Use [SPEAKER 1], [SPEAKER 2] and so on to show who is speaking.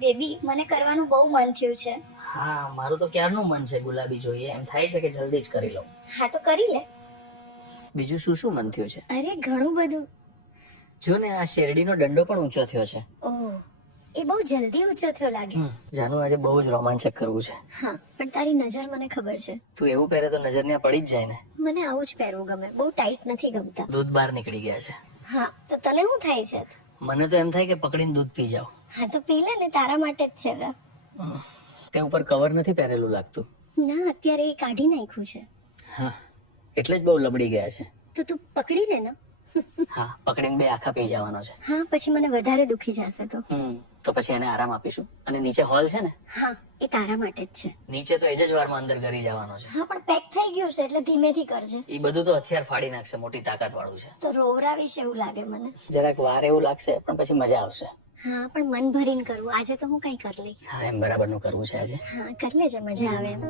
[SPEAKER 1] Baby મને કરવાનું બહુ મન થયું છે.
[SPEAKER 2] હા મારું તો ક્યારનું મન છે ગુલાબી જોઈએ? એમ થાય છે કે જલ્દી જ કરી લઉં.
[SPEAKER 1] હા તો કરી લે.
[SPEAKER 2] બીજું શું શું મન થયું છે?
[SPEAKER 1] અરે ઘણું બધું.
[SPEAKER 2] જો ને આ શેરડીનો દંડો પણ ઊંચો થયો છે.
[SPEAKER 1] ઓહ એ બહુ જલ્દી ઊંચો થયો લાગે.
[SPEAKER 2] જાનુ આજે બહુ જ રોમાંચક કરવું છે.
[SPEAKER 1] હા પણ તારી નજર મને ખબર છે.
[SPEAKER 2] તું એવું પહેરે તો નજર ત્યાં પડી જ જાય ને.
[SPEAKER 1] મને આવું જ પહેરવું ગમે. બહુ ટાઈટ નથી ગમતા.
[SPEAKER 2] દૂધ બહાર નીકળી ગયા છે.
[SPEAKER 1] હા તો તને શું થાય છે?
[SPEAKER 2] મને તો એમ થાય કે પકડીને દૂધ પી જાવ
[SPEAKER 1] હા તો પી લે ને તારા માટે જ છે હવે.
[SPEAKER 2] તે ઉપર કવર નથી પહેરેલું લાગતું?
[SPEAKER 1] ના અત્યારે એ કાઢી નાખ્યું છે.
[SPEAKER 2] હા એટલે જ બહુ લબડી ગયા છે.
[SPEAKER 1] તો તું પકડી લે ને.
[SPEAKER 2] હા પકડીને બે આખા પી જવાનો છે.
[SPEAKER 1] હા પછી મને વધારે દુખી જશે તો.
[SPEAKER 2] હમ. તો પછી એને આરામ આપીશું. અને નીચે હોલ છે ને?
[SPEAKER 1] હા એ તારા માટે જ છે.
[SPEAKER 2] નીચે તો એ જ વારમાં અંદર ઘરી જવાનો છે.
[SPEAKER 1] હા પણ પેક થઈ ગયું છે એટલે ધીમેથી કરજે.
[SPEAKER 2] એ બધું તો હથિયાર ફાડી નાખશે મોટી તાકાત વાળું છે.
[SPEAKER 1] તો રોવરાવી છે એવું લાગે મને.
[SPEAKER 2] જરાક વાર એવું લાગશે પણ પછી મજા આવશે.
[SPEAKER 1] હા પણ મન ભરીને કરવું આજે તો હું કઈ કરી લઈ
[SPEAKER 2] હા એમ બરાબરનું કરવું છે આજે.
[SPEAKER 1] હા કરી લેજે મજા આવે એમ.